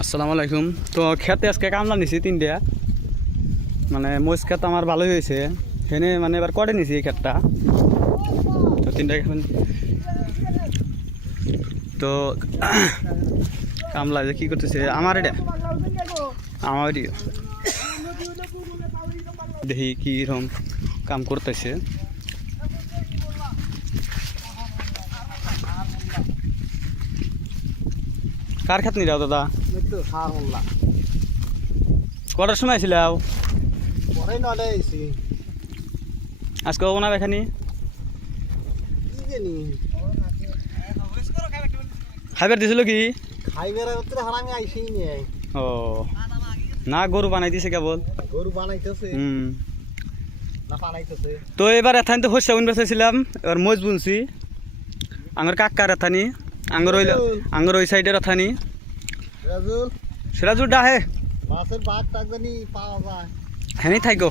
আসসালামু আলাইকুম। তো খেতে আজকে কামলা নিছি তিনটা, মানে মরিচ খেত আমার ভালোই হয়েছে। সেনে মানে এবার করে নিছি এই খেতটা, তো তিনটা এখন তো কামলা যে কী করতেছে আমার এটা আমার দেখি কীরকম কাম করতেছে। কার খেত নি যাও দাদা? কটার সময় ছিল আজকে হবো না এখানে? খাইবার দিছিল কি? ও না, গরু বানাই দিছে কেবল। তো এবার এথানি তো হচ্ছে বেঁচেছিলাম, এবার মজ বুনছি আঙর কাকার এথানি, আঙর ওই সাইডের এথানি সিরাজুল ডাহে হ্যাঁ থাকো।